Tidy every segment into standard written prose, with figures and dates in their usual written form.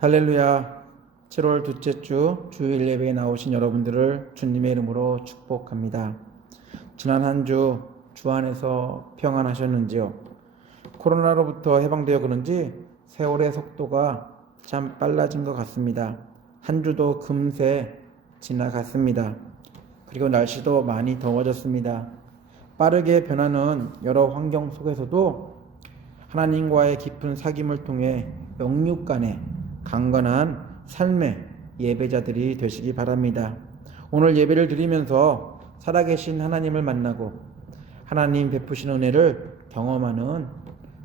할렐루야. 7월 둘째 주 주일 예배에 나오신 여러분들을 주님의 이름으로 축복합니다. 지난 한 주 안에서 평안하셨는지요? 코로나로부터 해방되어 그런지 세월의 속도가 참 빨라진 것 같습니다. 한 주도 금세 지나갔습니다. 그리고 날씨도 많이 더워졌습니다. 빠르게 변하는 여러 환경 속에서도 하나님과의 깊은 사귐을 통해 영육 간에 강건한 삶의 예배자들이 되시기 바랍니다. 오늘 예배를 드리면서 살아계신 하나님을 만나고 하나님 베푸신 은혜를 경험하는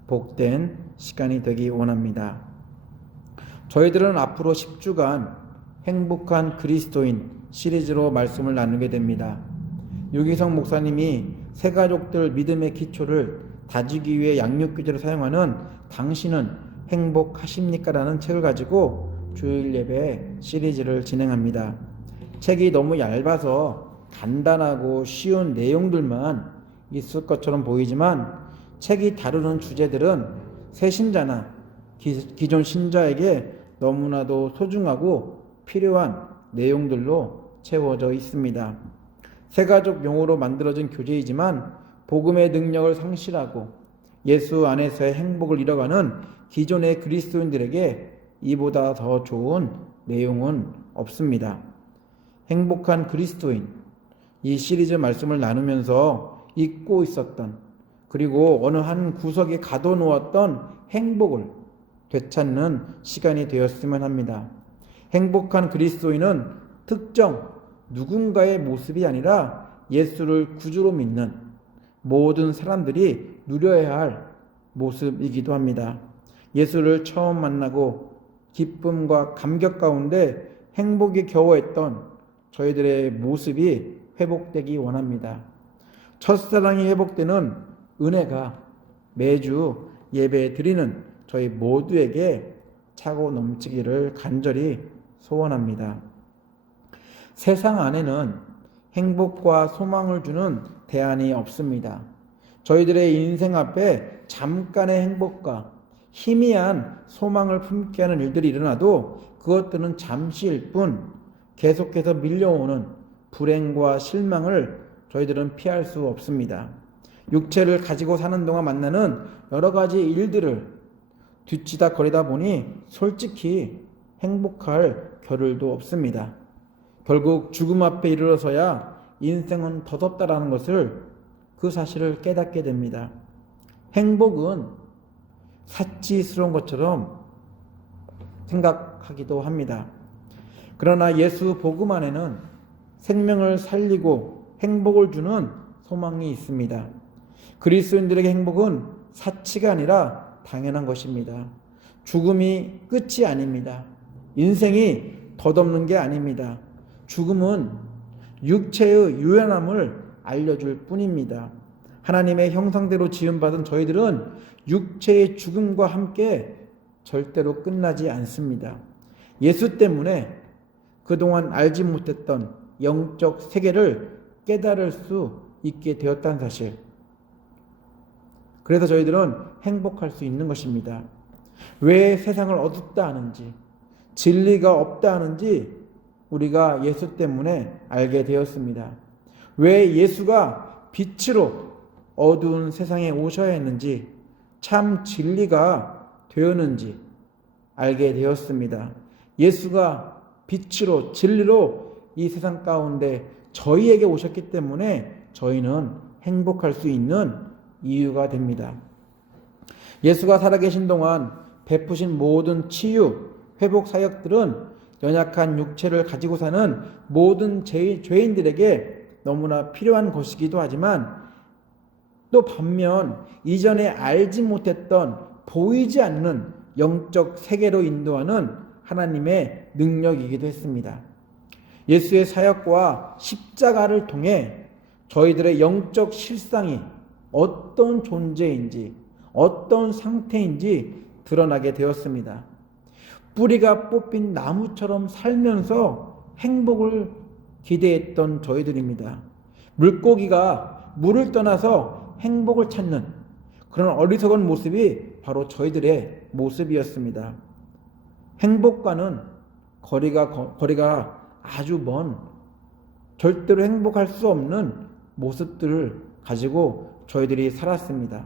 복된 시간이 되기 원합니다. 저희들은 앞으로 10주간 행복한 그리스도인 시리즈로 말씀을 나누게 됩니다. 유기성 목사님이 새가족들 믿음의 기초를 다지기 위해 양육교재를 사용하는 당신은 행복하십니까? 라는 책을 가지고 주일 예배 시리즈를 진행합니다. 책이 너무 얇아서 간단하고 쉬운 내용들만 있을 것처럼 보이지만 책이 다루는 주제들은 새 신자나 기존 신자에게 너무나도 소중하고 필요한 내용들로 채워져 있습니다. 새가족 용어로 만들어진 교재이지만 복음의 능력을 상실하고 예수 안에서의 행복을 잃어가는 기존의 그리스도인들에게 이보다 더 좋은 내용은 없습니다. 행복한 그리스도인, 이 시리즈 말씀을 나누면서 잊고 있었던, 그리고 어느 한 구석에 가둬놓았던 행복을 되찾는 시간이 되었으면 합니다. 행복한 그리스도인은 특정 누군가의 모습이 아니라 예수를 구주로 믿는 모든 사람들이 누려야 할 모습이기도 합니다. 예수를 처음 만나고 기쁨과 감격 가운데 행복이 겨워했던 저희들의 모습이 회복되기 원합니다. 첫사랑이 회복되는 은혜가 매주 예배 드리는 저희 모두에게 차고 넘치기를 간절히 소원합니다. 세상 안에는 행복과 소망을 주는 대안이 없습니다. 저희들의 인생 앞에 잠깐의 행복과 희미한 소망을 품게 하는 일들이 일어나도 그것들은 잠시일 뿐 계속해서 밀려오는 불행과 실망을 저희들은 피할 수 없습니다. 육체를 가지고 사는 동안 만나는 여러 가지 일들을 뒤치다 거리다 보니 솔직히 행복할 겨를도 없습니다. 결국 죽음 앞에 이르러서야 인생은 더덥다라는 것을, 그 사실을 깨닫게 됩니다. 행복은 사치스러운 것처럼 생각하기도 합니다. 그러나 예수 복음 안에는 생명을 살리고 행복을 주는 소망이 있습니다. 그리스도인들에게 행복은 사치가 아니라 당연한 것입니다. 죽음이 끝이 아닙니다. 인생이 덧없는 게 아닙니다. 죽음은 육체의 유연함을 알려줄 뿐입니다. 하나님의 형상대로 지음받은 저희들은 육체의 죽음과 함께 절대로 끝나지 않습니다. 예수 때문에 그동안 알지 못했던 영적 세계를 깨달을 수 있게 되었다는 사실, 그래서 저희들은 행복할 수 있는 것입니다. 왜 세상을 어둡다 하는지, 진리가 없다 하는지 우리가 예수 때문에 알게 되었습니다. 왜 예수가 빛으로 어두운 세상에 오셔야 했는지, 참 진리가 되었는지 알게 되었습니다. 예수가 빛으로 진리로 이 세상 가운데 저희에게 오셨기 때문에 저희는 행복할 수 있는 이유가 됩니다. 예수가 살아계신 동안 베푸신 모든 치유, 회복 사역들은 연약한 육체를 가지고 사는 모든 죄인들에게 너무나 필요한 것이기도 하지만, 또 반면 이전에 알지 못했던 보이지 않는 영적 세계로 인도하는 하나님의 능력이기도 했습니다. 예수의 사역과 십자가를 통해 저희들의 영적 실상이 어떤 존재인지, 어떤 상태인지 드러나게 되었습니다. 뿌리가 뽑힌 나무처럼 살면서 행복을 기대했던 저희들입니다. 물고기가 물을 떠나서 행복을 찾는 그런 어리석은 모습이 바로 저희들의 모습이었습니다. 행복과는 거리가 아주 먼, 절대로 행복할 수 없는 모습들을 가지고 저희들이 살았습니다.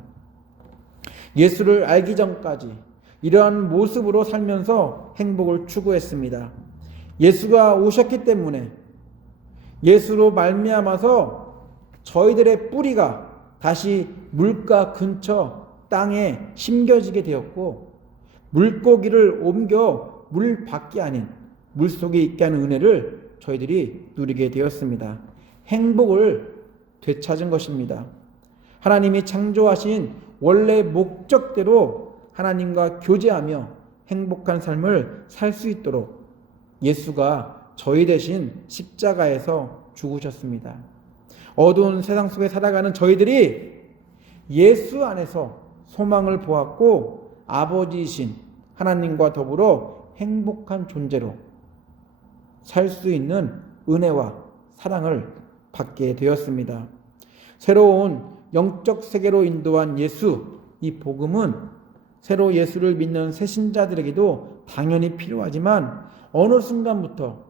예수를 알기 전까지 이러한 모습으로 살면서 행복을 추구했습니다. 예수가 오셨기 때문에 예수로 말미암아서 저희들의 뿌리가 다시 물가 근처 땅에 심겨지게 되었고, 물고기를 옮겨 물 밖이 아닌 물속에 있게 하는 은혜를 저희들이 누리게 되었습니다. 행복을 되찾은 것입니다. 하나님이 창조하신 원래 목적대로 하나님과 교제하며 행복한 삶을 살 수 있도록 예수가 저희 대신 십자가에서 죽으셨습니다. 어두운 세상 속에 살아가는 저희들이 예수 안에서 소망을 보았고, 아버지이신 하나님과 더불어 행복한 존재로 살 수 있는 은혜와 사랑을 받게 되었습니다. 새로운 영적 세계로 인도한 예수, 이 복음은 새로 예수를 믿는 새신자들에게도 당연히 필요하지만 어느 순간부터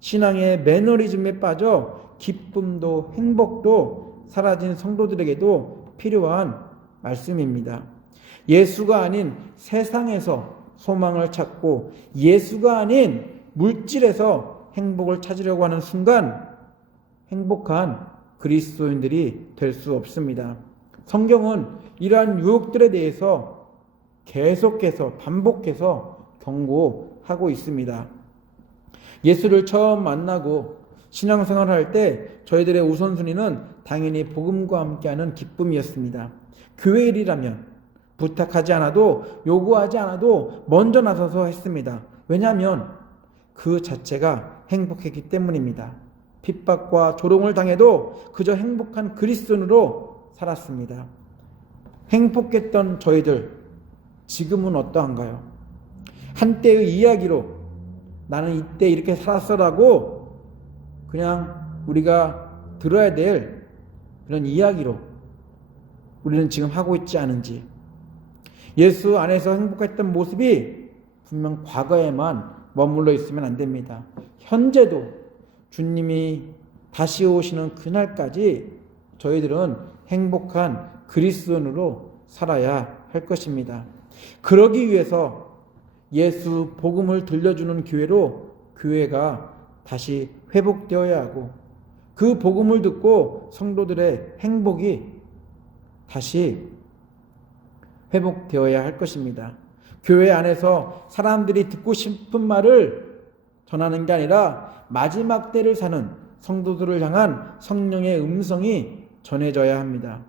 신앙의 매너리즘에 빠져 기쁨도 행복도 사라진 성도들에게도 필요한 말씀입니다. 예수가 아닌 세상에서 소망을 찾고 예수가 아닌 물질에서 행복을 찾으려고 하는 순간 행복한 그리스도인들이 될 수 없습니다. 성경은 이러한 유혹들에 대해서 계속해서 반복해서 경고하고 있습니다. 예수를 처음 만나고 신앙생활을 할 때 저희들의 우선순위는 당연히 복음과 함께하는 기쁨이었습니다. 교회 일이라면 부탁하지 않아도 요구하지 않아도 먼저 나서서 했습니다. 왜냐하면 그 자체가 행복했기 때문입니다. 핍박과 조롱을 당해도 그저 행복한 그리스도인으로 살았습니다. 행복했던 저희들, 지금은 어떠한가요? 한때의 이야기로 나는 이때 이렇게 살았어라고 그냥 우리가 들어야 될 그런 이야기로 우리는 지금 하고 있지 않은지, 예수 안에서 행복했던 모습이 분명 과거에만 머물러 있으면 안 됩니다. 현재도 주님이 다시 오시는 그날까지 저희들은 행복한 그리스도인으로 살아야 할 것입니다. 그러기 위해서 예수 복음을 들려주는 교회로 교회가 다시 회복되어야 하고, 그 복음을 듣고 성도들의 행복이 다시 회복되어야 할 것입니다. 교회 안에서 사람들이 듣고 싶은 말을 전하는 게 아니라 마지막 때를 사는 성도들을 향한 성령의 음성이 전해져야 합니다.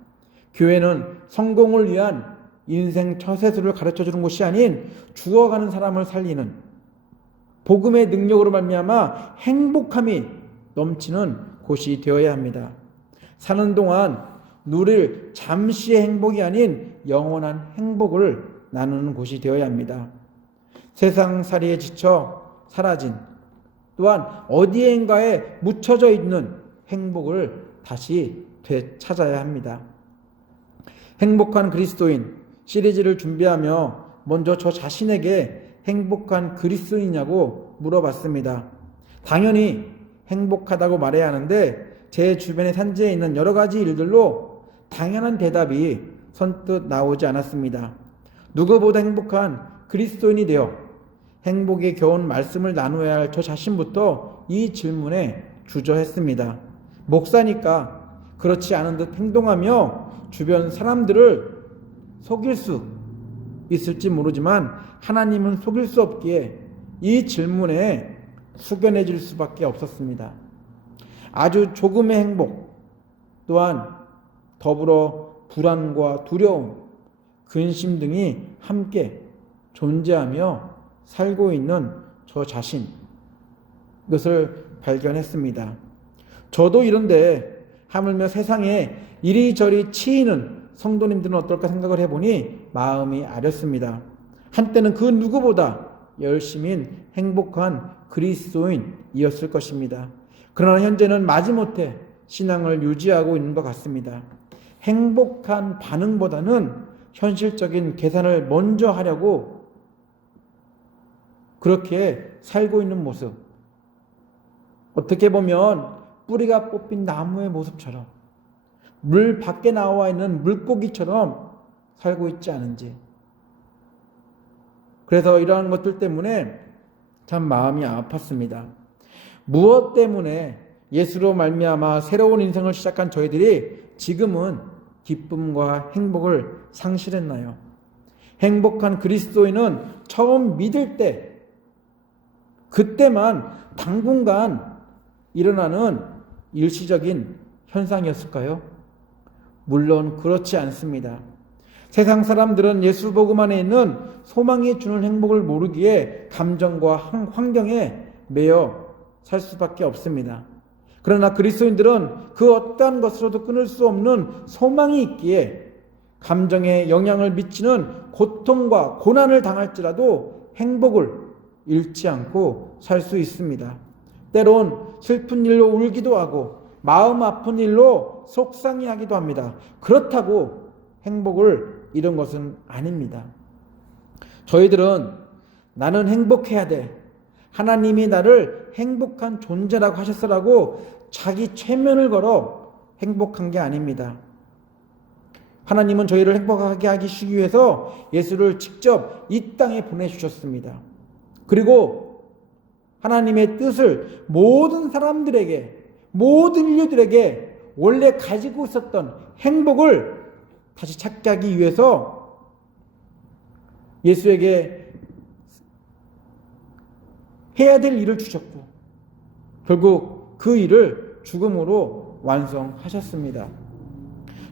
교회는 성공을 위한 인생 처세술을 가르쳐주는 곳이 아닌 죽어가는 사람을 살리는 복음의 능력으로 말미암아 행복함이 넘치는 곳이 되어야 합니다. 사는 동안 누릴 잠시의 행복이 아닌 영원한 행복을 나누는 곳이 되어야 합니다. 세상살이에 지쳐 사라진, 또한 어디엔가에 묻혀져 있는 행복을 다시 되찾아야 합니다. 행복한 그리스도인 시리즈를 준비하며 먼저 저 자신에게 행복한 그리스도인이냐고 물어봤습니다. 당연히 행복하다고 말해야 하는데 제 주변의 산지에 있는 여러 가지 일들로 당연한 대답이 선뜻 나오지 않았습니다. 누구보다 행복한 그리스도인이 되어 행복의 겨운 말씀을 나누어야 할 저 자신부터 이 질문에 주저했습니다. 목사니까 그렇지 않은 듯 행동하며 주변 사람들을 속일 수 있을지 모르지만 하나님은 속일 수 없기에 이 질문에 숙연해질 수밖에 없었습니다. 아주 조금의 행복, 또한 더불어 불안과 두려움, 근심 등이 함께 존재하며 살고 있는 저 자신, 그것을 발견했습니다. 저도 이런데 하물며 세상에 이리저리 치이는 성도님들은 어떨까 생각을 해보니 마음이 아렸습니다. 한때는 그 누구보다 열심인 행복한 그리스도인이었을 것입니다. 그러나 현재는 마지못해 신앙을 유지하고 있는 것 같습니다. 행복한 반응보다는 현실적인 계산을 먼저 하려고 그렇게 살고 있는 모습, 어떻게 보면 뿌리가 뽑힌 나무의 모습처럼, 물 밖에 나와 있는 물고기처럼 살고 있지 않은지. 그래서 이러한 것들 때문에 참 마음이 아팠습니다. 무엇 때문에 예수로 말미암아 새로운 인생을 시작한 저희들이 지금은 기쁨과 행복을 상실했나요? 행복한 그리스도인은 처음 믿을 때, 그때만 당분간 일어나는 일시적인 현상이었을까요? 물론 그렇지 않습니다. 세상 사람들은 예수 복음 안에 있는 소망이 주는 행복을 모르기에 감정과 환경에 매여 살 수밖에 없습니다. 그러나 그리스도인들은 그 어떠한 것으로도 끊을 수 없는 소망이 있기에 감정에 영향을 미치는 고통과 고난을 당할지라도 행복을 잃지 않고 살 수 있습니다. 때론 슬픈 일로 울기도 하고 마음 아픈 일로 속상해하기도 합니다. 그렇다고 행복을 잃은 것은 아닙니다. 저희들은 나는 행복해야 돼, 하나님이 나를 행복한 존재라고 하셨으라고 자기 최면을 걸어 행복한 게 아닙니다. 하나님은 저희를 행복하게 하시기 위해서 예수를 직접 이 땅에 보내주셨습니다. 그리고 하나님의 뜻을 모든 사람들에게, 모든 인류들에게 원래 가지고 있었던 행복을 다시 찾게 하기 위해서 예수에게 해야 될 일을 주셨고 결국 그 일을 죽음으로 완성하셨습니다.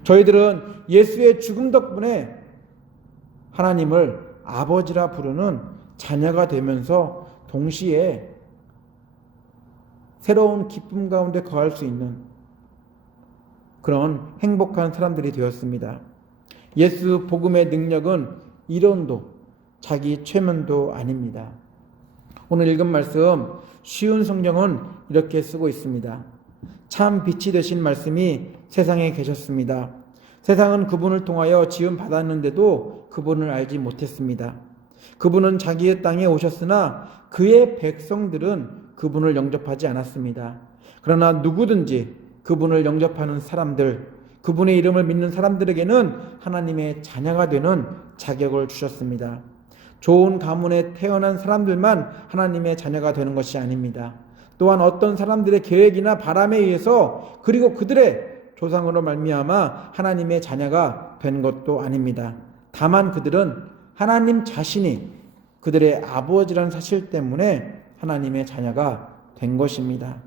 저희들은 예수의 죽음 덕분에 하나님을 아버지라 부르는 자녀가 되면서 동시에 새로운 기쁨 가운데 거할 수 있는 그런 행복한 사람들이 되었습니다. 예수 복음의 능력은 이론도 자기 최면도 아닙니다. 오늘 읽은 말씀 쉬운 성경은 이렇게 쓰고 있습니다. 참 빛이 되신 말씀이 세상에 계셨습니다. 세상은 그분을 통하여 지음 받았는데도 그분을 알지 못했습니다. 그분은 자기의 땅에 오셨으나 그의 백성들은 그분을 영접하지 않았습니다. 그러나 누구든지 그분을 영접하는 사람들, 그분의 이름을 믿는 사람들에게는 하나님의 자녀가 되는 자격을 주셨습니다. 좋은 가문에 태어난 사람들만 하나님의 자녀가 되는 것이 아닙니다. 또한 어떤 사람들의 계획이나 바람에 의해서 그리고 그들의 조상으로 말미암아 하나님의 자녀가 된 것도 아닙니다. 다만 그들은 하나님 자신이 그들의 아버지라는 사실 때문에 하나님의 자녀가 된 것입니다.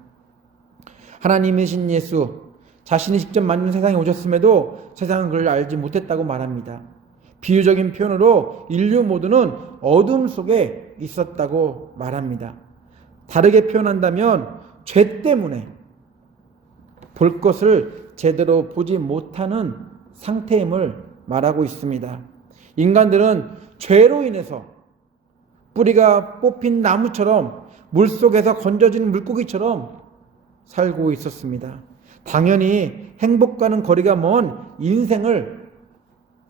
하나님이신 예수 자신이 직접 만든 세상에 오셨음에도 세상은 그를 알지 못했다고 말합니다. 비유적인 표현으로 인류 모두는 어둠 속에 있었다고 말합니다. 다르게 표현한다면 죄 때문에 볼 것을 제대로 보지 못하는 상태임을 말하고 있습니다. 인간들은 죄로 인해서 뿌리가 뽑힌 나무처럼 물속에서 건져진 물고기처럼 살고 있었습니다. 당연히 행복과는 거리가 먼 인생을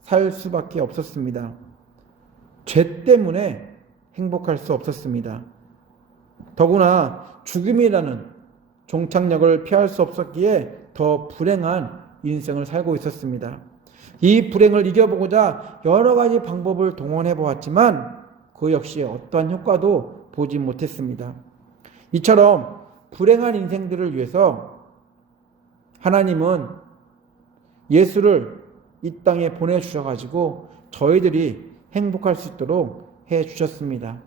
살 수밖에 없었습니다. 죄 때문에 행복할 수 없었습니다. 더구나 죽음이라는 종착역을 피할 수 없었기에 더 불행한 인생을 살고 있었습니다. 이 불행을 이겨보고자 여러 가지 방법을 동원해 보았지만 그 역시 어떠한 효과도 보지 못했습니다. 이처럼 불행한 인생들을 위해서 하나님은 예수를 이 땅에 보내주셔가지고 저희들이 행복할 수 있도록 해주셨습니다.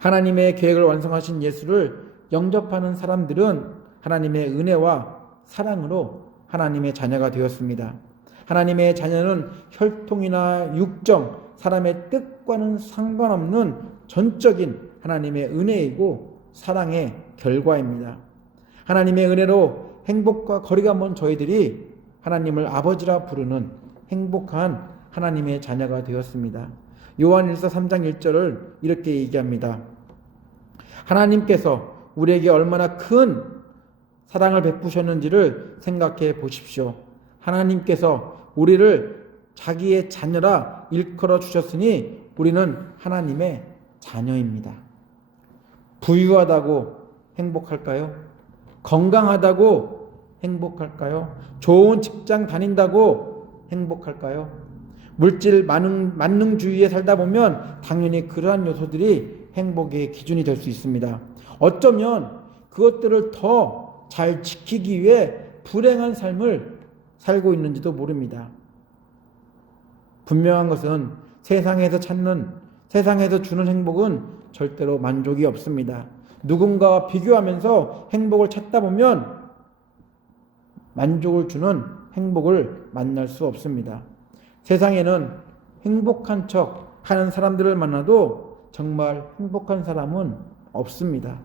하나님의 계획을 완성하신 예수를 영접하는 사람들은 하나님의 은혜와 사랑으로 하나님의 자녀가 되었습니다. 하나님의 자녀는 혈통이나 육정, 사람의 뜻과는 상관없는 전적인 하나님의 은혜이고 사랑의 결과입니다. 하나님의 은혜로 행복과 거리가 먼 저희들이 하나님을 아버지라 부르는 행복한 하나님의 자녀가 되었습니다. 요한일서 3장 1절을 이렇게 얘기합니다. 하나님께서 우리에게 얼마나 큰 사랑을 베푸셨는지를 생각해 보십시오. 하나님께서 우리를 자기의 자녀라 일컬어 주셨으니 우리는 하나님의 자녀입니다. 부유하다고 행복할까요? 건강하다고 행복할까요? 좋은 직장 다닌다고 행복할까요? 물질 만능주의에 살다 보면 당연히 그러한 요소들이 행복의 기준이 될 수 있습니다. 어쩌면 그것들을 더 잘 지키기 위해 불행한 삶을 살고 있는지도 모릅니다. 분명한 것은 세상에서 주는 행복은 절대로 만족이 없습니다. 누군가와 비교하면서 행복을 찾다 보면 만족을 주는 행복을 만날 수 없습니다. 세상에는 행복한 척 하는 사람들을 만나도 정말 행복한 사람은 없습니다.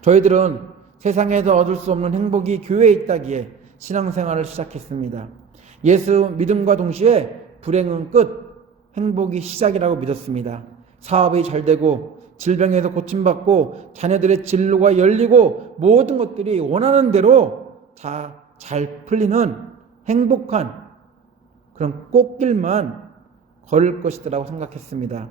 저희들은 세상에서 얻을 수 없는 행복이 교회에 있다기에 신앙생활을 시작했습니다. 예수 믿음과 동시에 불행은 끝, 행복이 시작이라고 믿었습니다. 사업이 잘 되고 질병에서 고침받고 자녀들의 진로가 열리고 모든 것들이 원하는 대로 잘 풀리는 행복한 그런 꽃길만 걸을 것이라고 생각했습니다.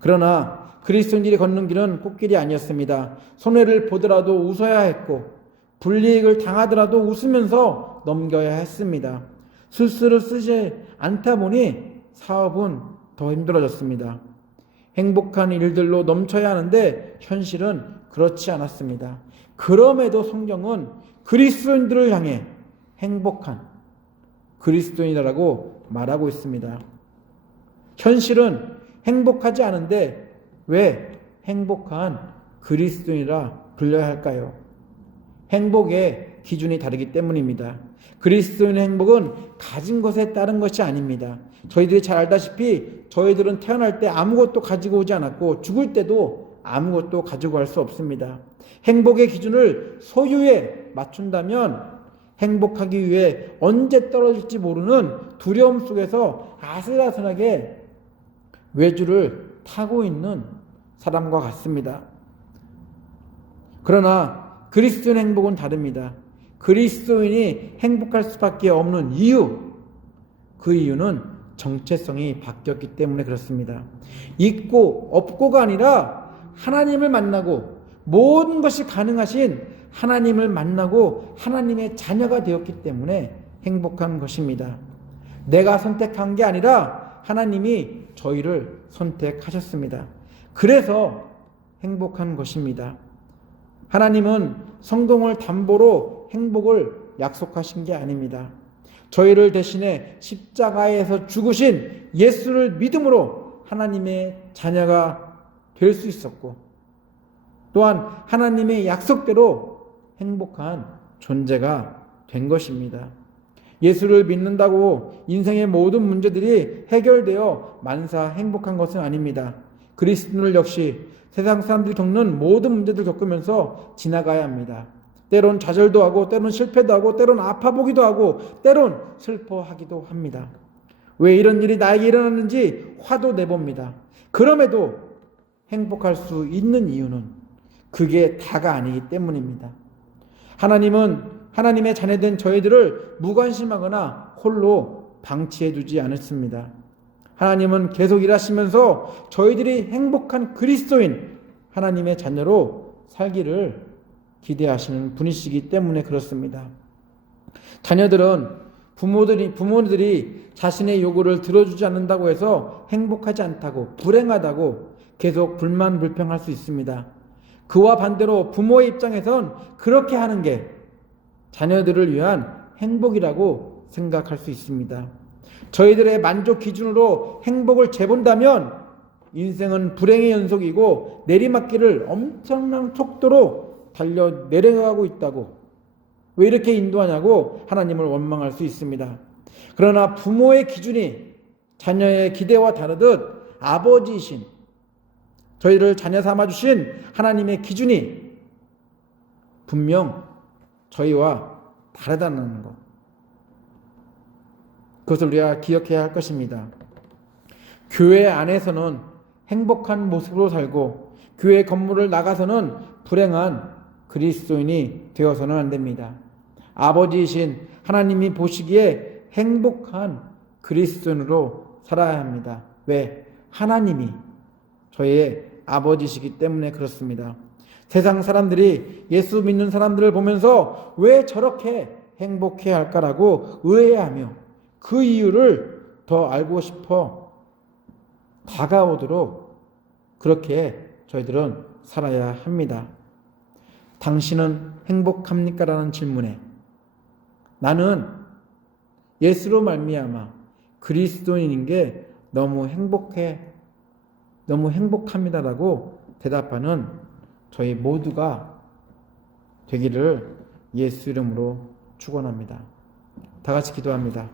그러나 그리스도인들이 걷는 길은 꽃길이 아니었습니다. 손해를 보더라도 웃어야 했고 불이익을 당하더라도 웃으면서 넘겨야 했습니다. 술수를 쓰지 않다 보니 사업은 더 힘들어졌습니다. 행복한 일들로 넘쳐야 하는데 현실은 그렇지 않았습니다. 그럼에도 성경은 그리스도인들을 향해 행복한 그리스도인이라고 말하고 있습니다. 현실은 행복하지 않은데 왜 행복한 그리스도인이라 불려야 할까요? 행복의 기준이 다르기 때문입니다. 그리스도인의 행복은 가진 것에 따른 것이 아닙니다. 저희들이 잘 알다시피 저희들은 태어날 때 아무것도 가지고 오지 않았고 죽을 때도 아무것도 가지고 갈 수 없습니다. 행복의 기준을 소유에 맞춘다면 행복하기 위해 언제 떨어질지 모르는 두려움 속에서 아슬아슬하게 외주를 타고 있는 사람과 같습니다. 그러나 그리스도인 행복은 다릅니다. 그리스도인이 행복할 수밖에 없는 이유, 그 이유는 정체성이 바뀌었기 때문에 그렇습니다. 있고 없고가 아니라 하나님을 만나고 모든 것이 가능하신 하나님을 만나고 하나님의 자녀가 되었기 때문에 행복한 것입니다. 내가 선택한 게 아니라 하나님이 저희를 선택하셨습니다. 그래서 행복한 것입니다. 하나님은 성공을 담보로 행복을 약속하신 게 아닙니다. 저희를 대신해 십자가에서 죽으신 예수를 믿음으로 하나님의 자녀가 될 수 있었고 또한 하나님의 약속대로 행복한 존재가 된 것입니다. 예수를 믿는다고 인생의 모든 문제들이 해결되어 만사 행복한 것은 아닙니다. 그리스도인들 역시 세상 사람들이 겪는 모든 문제들 겪으면서 지나가야 합니다. 때론 좌절도 하고 때론 실패도 하고 때론 아파보기도 하고 때론 슬퍼하기도 합니다. 왜 이런 일이 나에게 일어났는지 화도 내봅니다. 그럼에도 행복할 수 있는 이유는 그게 다가 아니기 때문입니다. 하나님은 하나님의 자녀된 저희들을 무관심하거나 홀로 방치해 두지 않았습니다. 하나님은 계속 일하시면서 저희들이 행복한 그리스도인 하나님의 자녀로 살기를 기대하시는 분이시기 때문에 그렇습니다. 자녀들은 부모들이 자신의 요구를 들어주지 않는다고 해서 행복하지 않다고 불행하다고 계속 불만 불평할 수 있습니다. 그와 반대로 부모의 입장에선 그렇게 하는 게 자녀들을 위한 행복이라고 생각할 수 있습니다. 저희들의 만족 기준으로 행복을 재본다면 인생은 불행의 연속이고 내리막길을 엄청난 속도로 달려 내려가고 있다고 왜 이렇게 인도하냐고 하나님을 원망할 수 있습니다. 그러나 부모의 기준이 자녀의 기대와 다르듯 아버지이신 저희를 자녀 삼아주신 하나님의 기준이 분명 저희와 다르다는 것, 그것을 우리가 기억해야 할 것입니다. 교회 안에서는 행복한 모습으로 살고 교회 건물을 나가서는 불행한 그리스도인이 되어서는 안 됩니다. 아버지이신 하나님이 보시기에 행복한 그리스도인으로 살아야 합니다. 왜? 하나님이 저희의 아버지시기 때문에 그렇습니다. 세상 사람들이 예수 믿는 사람들을 보면서 왜 저렇게 행복해 할까라고 의아해하며 그 이유를 더 알고 싶어 다가오도록 그렇게 저희들은 살아야 합니다. 당신은 행복합니까? 라는 질문에 나는 예수로 말미암아 그리스도인인 게 너무 행복합니다라고 대답하는 저희 모두가 되기를 예수 이름으로 축원합니다. 다 같이 기도합니다.